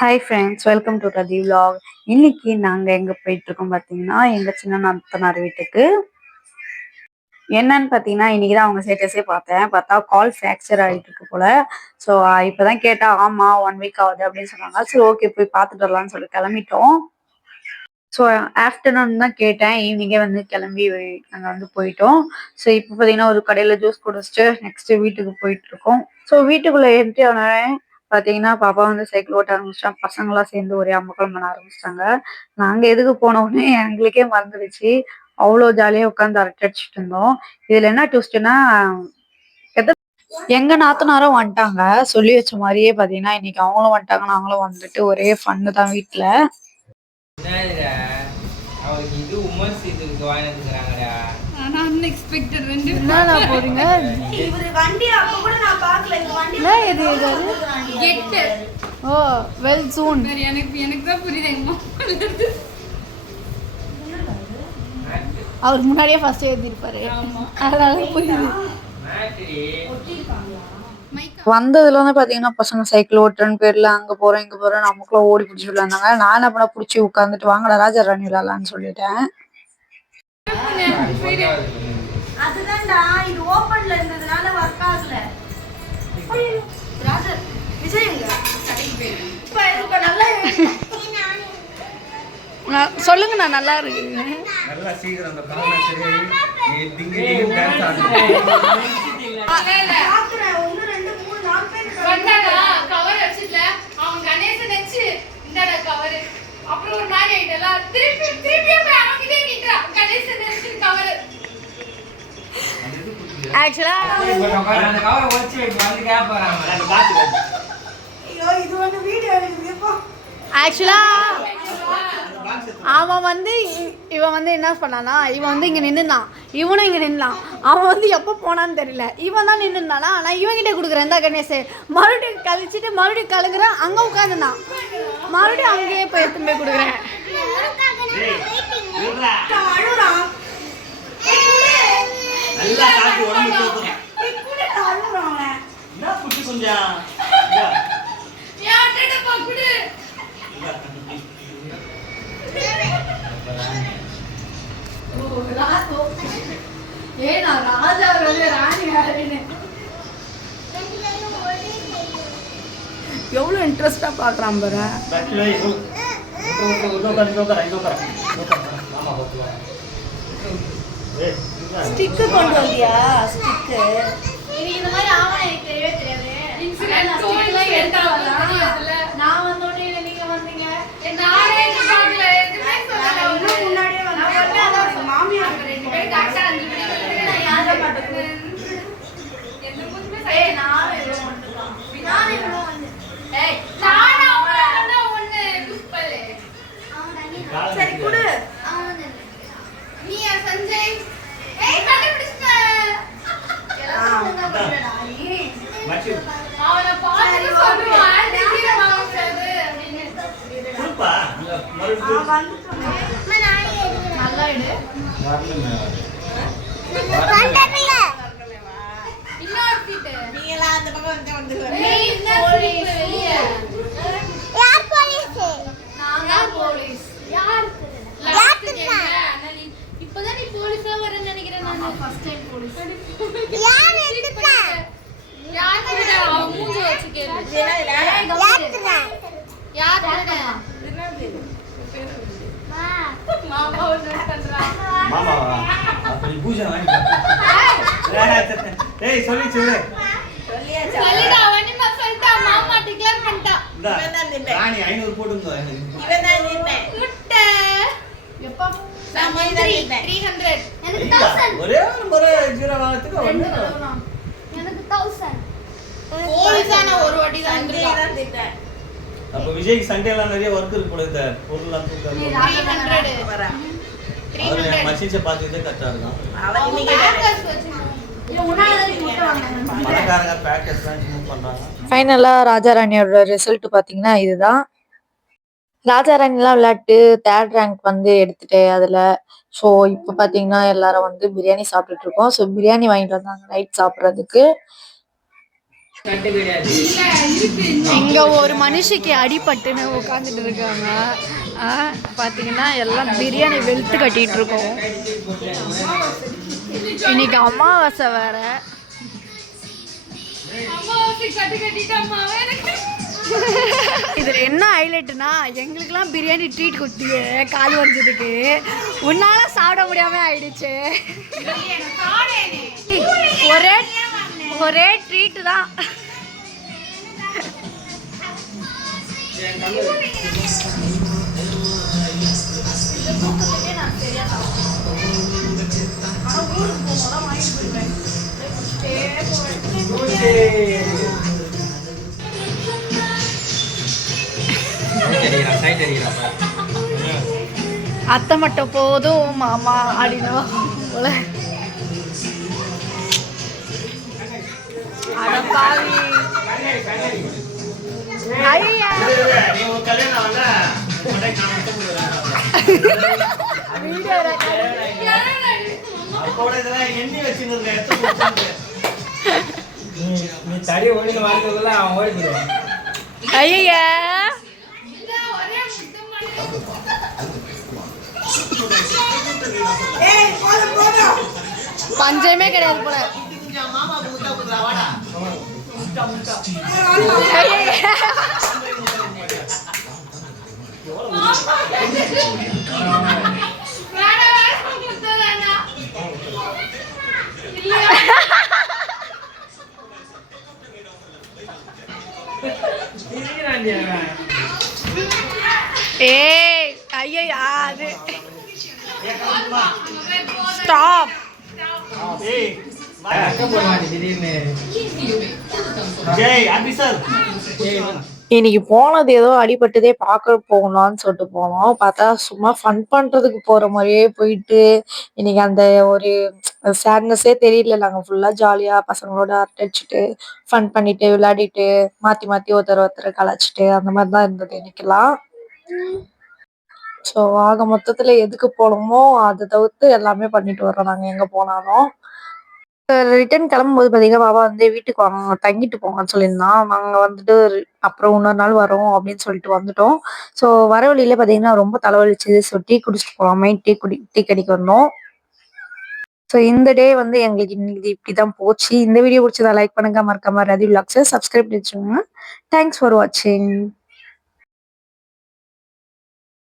Hi friends, welcome to Rati vlog. இன்னைக்கு நாங்கள் எங்கே போயிட்டுருக்கோம் பார்த்தீங்கன்னா, எங்கள் சின்ன நாத்தனார் வீட்டுக்கு. என்னன்னு பார்த்தீங்கன்னா, இன்னைக்கு தான் அவங்க ஸ்டேட்டஸே பார்த்தேன். பார்த்தா கால் ஃப்ராக்சர் ஆகிட்டு இருக்கு போல. ஸோ இப்போ தான் கேட்டால் ஆமாம் 1 வீக் ஆகுது அப்படின்னு சொன்னாங்க. சரி ஓகே போய் பார்த்துட்டு வரலாம்னு சொல்லி கிளம்பிட்டோம். ஸோ ஆஃப்டர்நூன் தான் கேட்டேன், ஈவினிங்கே வந்து கிளம்பி நாங்கள் வந்து போயிட்டோம். ஸோ இப்போ பார்த்தீங்கன்னா ஒரு கடையில் ஜூஸ் குடிச்சிட்டு நெக்ஸ்ட் வீட்டுக்கு போயிட்டு இருக்கோம். ஸோ வீட்டுக்குள்ளே என்ட்ரி ஆனவே பார்த்தீங்கன்னா பாப்பா வந்து சைக்கிள் ஓட்ட ஆரம்பிச்சிட்டாங்க. பசங்களாம் சேர்ந்து ஒரே அமக்கலம் பண்ண ஆரம்பிச்சிட்டாங்க. நாங்கள் எதுக்கு போனோடனே எங்களுக்கே மறந்துடுச்சு. அவ்வளோ ஜாலியாக உட்காந்து அரட்டை அடிச்சுட்டு இருந்தோம். இதில் என்ன ட்விஸ்ட்னா, எங்க நாத்தனாரும் வந்துட்டாங்க. சொல்லி வச்ச மாதிரியே பார்த்தீங்கன்னா இன்னைக்கு அவங்களும் வந்துட்டாங்க, நாங்களும் வந்துட்டு ஒரே ஃபன்னு தான் வீட்டில். போறீங்க ஓ வெல் சூன். எனக்கு தான் புரியுது. அவர் முன்னாடியே ஃபர்ஸ்ட் எழுதிருப்பாரு, அதனால புரியுது. வந்ததுல வந்து பாத்தீங்கன்னா பசங்க சைக்கிள் ஓட்டுறன்னு பேர்ல அங்க போறேன் இங்க போறேன் நமக்குள்ள ஓடி பிடிச்சி விளையாண்டாங்க. நான் என்ன பண்ண பிடிச்சி உட்காந்துட்டு வாங்கடா ராஜா ராணி விளையாடலான்னு சொல்லிட்டேன். அதுதான்டா இது ஓபன்ல இருந்ததுனால வர்க் ஆகல. ராஜா விஜய் எங்க இப்ப இதுக்கு நல்லா சொல்லுங்க. நான் நல்லா இருக்கேன். நல்லா சீக்கிரம் அந்த பாவனை சரி நீ டிங் டிங் டான்ஸ் ஆடுங்க. பாக்குறேன் 1 2 3 4 பேர் வந்தாடா. கவர் அடிச்சிட்டல அவன் கணேச நெச்சு இந்தடா கவர். அப்புறம் ஒரு நாள் ஐட்டல திருப்பி போய் அவன் கிட்ட நின்றா கணேச நெச்சு கவர். ஆக்சுவலா அந்த கவர் வச்சு வந்து கேட்பாராம். அந்த பாத்து ஐயோ இது வந்து வீடியோ எடுக்குது போ. ஆக்சுவலா அவன் வந்து இவன் வந்து என்ன பண்ணானா, இவன் வந்து இங்கே நின்றுனான், இவனும் இங்கே நின்றான். அவன் வந்து எப்போ போனான்னு தெரியல, இவன் தான் நின்றுனானா. நான் இவன்கிட்ட கொடுக்குறேன் இந்த கணேஷ். மறுபடியும் கழிச்சிட்டு மறுபடியும் கலங்குறேன். அங்கே உட்காந்துனான். மறுபடியும் அங்கேயே போய் எடுத்துன்னு போய் கொடுக்குறேன். எவ்வளோ இன்ட்ரெஸ்டா பார்க்குறான் பாரு. ஸ்டிக்கு கொண்டு வந்தியா? ஸ்டிக்கு இந்த மாதிரி ஆவணம் எனக்கு தெரியவே தெரியாது. நான் வந்தோடனே நீங்க வந்தீங்க. சரி குடு. நீயா சஞ்சய்? ஏய் கண்டுபிடிச்ச. அவன பாத்து சொல்றான் டிகிரி வாங்குறது அப்படினு. குடுப்பா மறுபடியும் நல்லா இடு. கண்டபில இன்னொரு சீட் நீங்களா அந்த பக்கம் வந்துருங்க. ஏய் இன்னொரு சீட் வெளிய. யார் போலீஸ்? நான் தான் போலீஸ். யார் இப்பதான் நீ போலீஸா வரேன்னு நினைக்கிறேன். நான் ஃபர்ஸ்ட் டைம் போலீஸ். யார் எடுத்துட்ட? யார் எடுத்துட்ட? அவன் மூஞ்சி வச்சு கேளு. யார் எடுத்துட்ட? என்னது? மாமா நோட் பண்றா. மாமாவா? அப்படி பூஜை வாங்கி. ஏய் சொல்லு. சொல்லியாச்சா? சொல்லிடா அவனே சொல்லிட்டா. மாமா டிக்ளேர் பண்ணிட்டா. இவன் தான் நிப்பேன். ராணி 500 போடுங்க. இவன் தான் நிப்பேன். குட்ட எப்ப நான் 300 எனக்கு 1000 ஒரே ஒரு ஜீரோ வாங்குறதுக்கு எனக்கு 1000 போலீஸான ஒரு வாட்டி தான் நிப்பேன். அப்ப விஜய்க்கு சண்டேல நிறைய வர்க் இருக்கு போல. இந்த பொருள்லாம் 300 வரா. 300 மச்சிச்ச பாத்துட்டே கரெக்ட்டா இருக்கும். அவன் இன்னைக்கு பேக்கர்ஸ் வச்சிருக்கான். ஃபைனலா ராஜா ராணியோட ரிசல்ட் பாத்தீங்கன்னா இதுதான். ராஜா ராணிலாம் விளையாட்டு 3rd ரேங்க் வந்து எடுத்துட்டு அதுல. ஸோ இப்போ பாத்தீங்கன்னா எல்லாரும் வந்து பிரியாணி சாப்பிட்டுட்டு இருக்கோம். ஸோ பிரியாணி வாங்கிட்டு வந்தாங்க நைட் சாப்பிட்றதுக்கு. இங்க ஒரு மனுஷிக்கு அடிபட்டுன்னு உட்காந்துட்டு இருக்காங்க. பாத்தீங்கன்னா எல்லாம் பிரியாணி வெளுத்து கட்டிட்டு இருக்கோம். இன்னைக்கு அமாவாசை வேற. இதுல என்ன ஹைலைட்னா எங்களுக்குலாம் பிரியாணி ட்ரீட் கொடுத்தியே கால் வந்ததுக்கு உன்னால சாப்பிட முடியாம ஆயிடுச்சு. ஒரே ஒரே ட்ரீட் தான். அத்தை மட்டும் போதும் மாமா அப்படின்னா போல. அடப்பாவி ஐயா ஐயா பஞ்சமே கிடையாது போல. ஏய் ஐயா அது ஸ்டாப். இன்னைக்கு போனது ஏதோ அடிபட்டதே பார்க்க போகலான்னு சொல்லிட்டு போனோம். பார்த்தா சும்மா ஃபன் பண்றதுக்கு போற மாதிரியே போயிட்டு இன்னைக்கு அந்த ஒரு சேட்னஸே தெரியல. நாங்க ஃபுல்லா ஜாலியா பசங்களோட அரட்டடிச்சுட்டு ஃபன் பண்ணிட்டு விளையாடிட்டு மாத்தி மாத்தி ஒருத்தர் ஒருத்தர் கலாச்சிட்டு அந்த மாதிரி தான் இருந்தது இன்னைக்கெல்லாம். ஸோ ஆக மொத்தத்துல எதுக்கு போனோமோ அதை தவிர்த்து எல்லாமே பண்ணிட்டு வர்றோம் நாங்க எங்க போனாலும். ரிட்டர்ன் கிளம்பும்போது பாத்தீங்கன்னா பாபா வந்து வீட்டுக்கு வாங்க தங்கிட்டு போங்கன்னு சொல்லியிருந்தான். நாங்க வந்துட்டு அப்புறம் இன்னொரு நாள் வரோம் அப்படின்னு சொல்லிட்டு வந்துட்டோம். ஸோ வர வழியில பாத்தீங்கன்னா ரொம்ப தலைவலிச்சுது. ஸோ டீ குடிச்சிட்டு போலாமே டீ கடைக்கு வந்தோம். ஸோ இந்த டே வந்து எங்களுக்கு இன்னைக்கு இப்படிதான் போச்சு. இந்த வீடியோ பிடிச்சதா லைக் பண்ணுங்க, மறக்காம ரதி விலாக்ஸை சப்ஸ்கிரைப் பண்ணி வச்சுக்கோங்க. தேங்க்ஸ் ஃபார் வாட்சிங்.